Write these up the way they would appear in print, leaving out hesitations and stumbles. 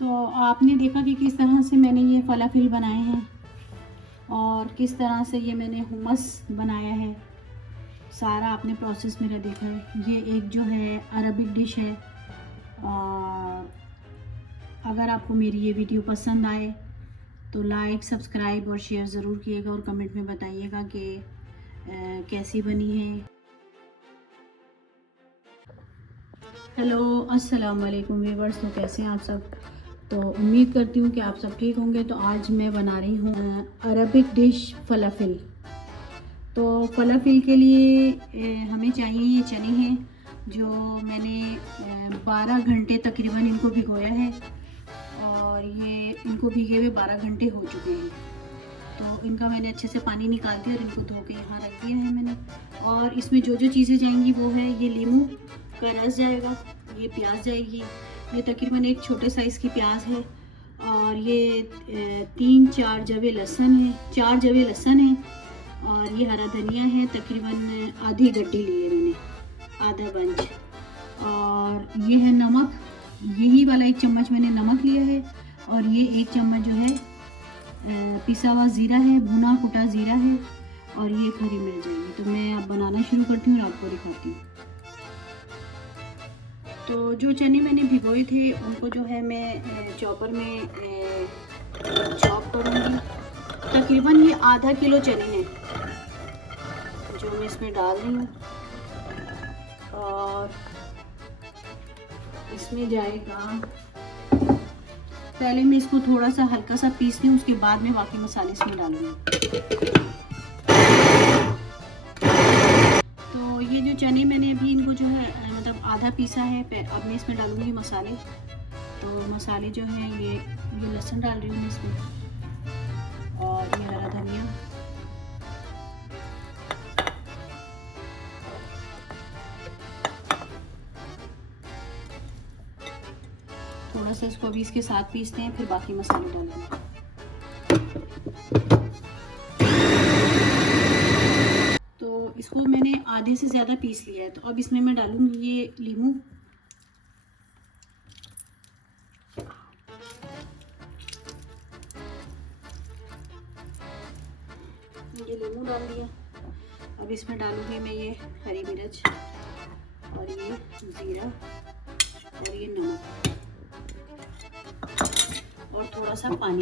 तो आपने देखा कि किस तरह से मैंने ये फलाफिल बनाए हैं और किस तरह से ये मैंने हुमस बनाया है। सारा आपने प्रोसेस मेरा देखा है। ये एक जो है अरबिक डिश है। अगर आपको मेरी ये वीडियो पसंद आए तो लाइक, सब्सक्राइब और शेयर ज़रूर कीजिएगा और कमेंट में बताइएगा कि कैसी बनी है। हेलो, अस्सलाम वालेकुम व्यूअर्स। तो कैसे हैं आप सब? तो उम्मीद करती हूँ कि आप सब ठीक होंगे। तो आज मैं बना रही हूँ अरबिक डिश फलाफिल। तो फलाफिल के लिए हमें चाहिए ये चने हैं जो मैंने 12 घंटे तकरीबन इनको भिगोया है और ये इनको भीगे हुए 12 घंटे हो चुके हैं। तो इनका मैंने अच्छे से पानी निकाल दिया और इनको धो के यहाँ रख दिया है मैंने। और इसमें जो जो चीज़ें जाएंगी वो है ये लीमू का रस जाएगा, ये प्याज जाएगी, ये तकरीबन एक छोटे साइज़ की प्याज है और ये 3-4 जवे लहसुन है, 4 जवे लहसुन है और ये हरा धनिया है। तकरीबन आधी गड्डी ली है मैंने, आधा बंच। और ये है नमक, यही वाला 1 चम्मच मैंने नमक लिया है। और ये 1 चम्मच जो है पिसा हुआ ज़ीरा है, भुना कुटा ज़ीरा है और ये खरी मिर्च जाएगी। तो मैं अब बनाना शुरू करती हूँ और आपको दिखाती हूँ। तो जो चने मैंने भिगोए थे उनको जो है मैं चॉपर में चॉप करूँगी। तकरीबन ये आधा किलो चने हैं जो मैं इसमें डाल रही हूँ। और इसमें जाएगा, पहले मैं इसको थोड़ा सा हल्का सा पीसती हूँ, उसके बाद में बाकी मसाले इसमें डालूंगी। तो ये जो चने मैंने अभी इनको जो है मतलब आधा पीसा है, अब मैं इसमें डालूंगी मसाले। तो मसाले जो हैं ये लहसुन डाल रही हूँ मैं इसमें और ये हरा धनिया, थोड़ा सा इसको भी इसके साथ पीसते हैं, फिर बाकी मसाले डालेंगे। तो इसको मैंने आधे से ज़्यादा पीस लिया है। तो अब इसमें मैं डालूंगी ये लीमू, ये लीमू डाल दिया। अब इसमें डालूंगी मैं ये हरी मिर्च और ये ज़ीरा और ये नमक और थोड़ा सा पानी।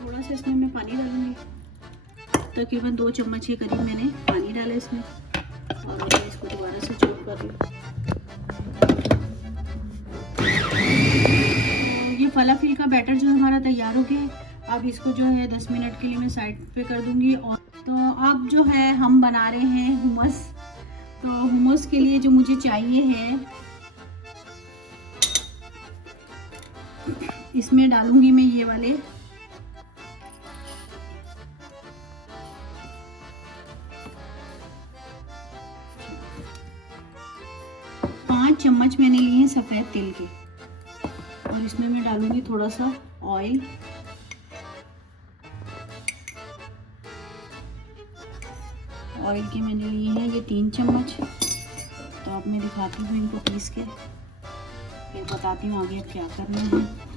थोड़ा सा इसमें मैं पानी डालूंगी, तकरीबन 2 चम्मच के करीब मैंने पानी डाला इसमें। और मैं इसको दोबारा से चॉप कर रही हूँ। ये फलाफिल का बैटर जो हमारा तैयार हो गया है। अब इसको जो है 10 मिनट के लिए मैं साइड पे कर दूंगी। और तो अब जो है हम बना रहे हैं हुमस। तो हुमस के लिए जो मुझे चाहिए है, इसमें डालूंगी मैं ये वाले 5 चम्मच मैंने लिए हैं सफ़ेद तिल के। और इसमें मैं डालूंगी थोड़ा सा ऑयल। ऑयल के मैंने लिए हैं ये 3 चम्मच। तो अब मैं दिखाती हूँ इनको पीस के, फिर बताती हूँ आगे क्या करना है।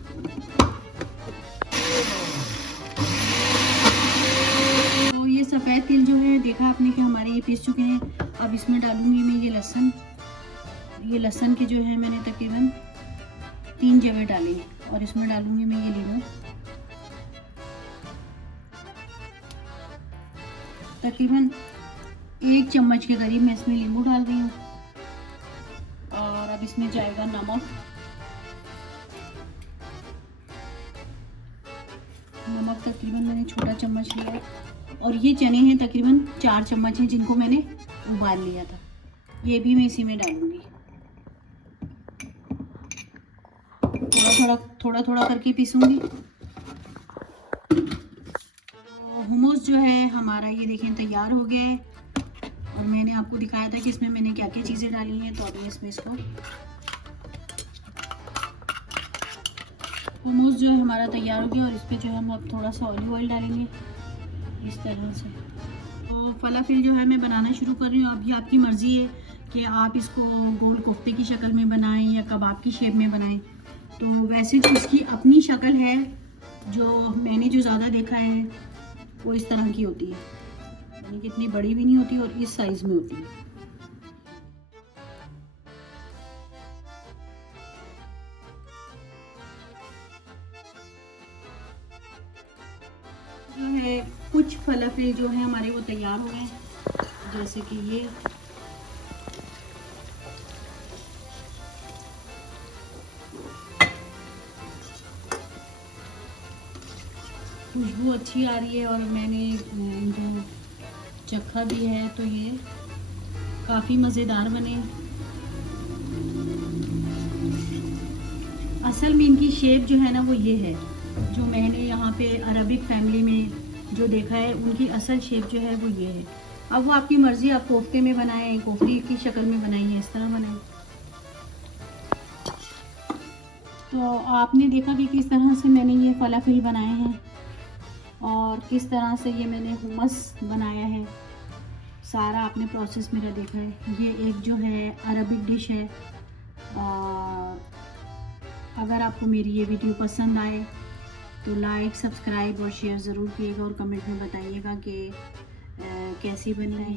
तो ये सफ़ेद तिल जो है देखा आपने कि हमारे ये पीस चुके हैं। अब इसमें डालूंगी मैं ये लहसुन। ये लहसुन के जो है मैंने तकरीबन 3 जवे डाली। और इसमें डालूंगी मैं ये लीमू, तकरीबन 1 चम्मच के करीब मैं इसमें लीमू डाल रही हूँ। और अब इसमें जाएगा नमक। नमक तकरीबन मैंने छोटा चम्मच लिया है। और ये चने हैं तकरीबन 4 चम्मच हैं जिनको मैंने उबाल लिया था, ये भी मैं इसी में डालूंगी। थोड़ा थोड़ा करके पीसूंगी। हुमस जो है हमारा ये देखें तैयार हो गया है। और मैंने आपको दिखाया था कि इसमें मैंने क्या क्या चीज़ें डाली हैं। तो अभी इसमें इसको हुमस जो है हमारा तैयार हो गया। और इस पर जो है हम अब थोड़ा सा ऑलिव ऑयल डालेंगे इस तरह से। तो फलाफिल जो है मैं बनाना शुरू कर रही हूँ। अभी आपकी मर्ज़ी है कि आप इसको गोल कोफ्ते की शक्ल में बनाएं या कबाब की शेप में बनाएं। तो वैसे तो इसकी अपनी शक्ल है, जो मैंने जो ज़्यादा देखा है वो इस तरह की होती है, यानी कि इतनी बड़ी भी नहीं होती और इस साइज़ में होती है। जो है कुछ फलाफल जो है हमारे वो तैयार हो गए, जैसे कि ये खुशबू अच्छी आ रही है और मैंने जो चखा भी है तो ये काफ़ी मज़ेदार बने। असल में इनकी शेप जो है ना वो ये है, जो मैंने यहाँ पे अरबिक फैमिली में जो देखा है उनकी असल शेप जो है वो ये है। अब वो आपकी मर्ज़ी, आप कोफ्ते में बनाएं, कोफ्ते की शक्ल में बनाइए, इस तरह बनाएं। तो आपने देखा कि किस तरह से मैंने ये फलाफिल बनाए हैं और किस तरह से ये मैंने हुमस बनाया है, सारा आपने प्रोसेस मेरा देखा है। ये एक जो है अरबिक डिश है। और अगर आपको मेरी ये वीडियो पसंद आए तो लाइक, सब्सक्राइब और शेयर ज़रूर कीजिएगा और कमेंट में बताइएगा कि कैसी बनी है।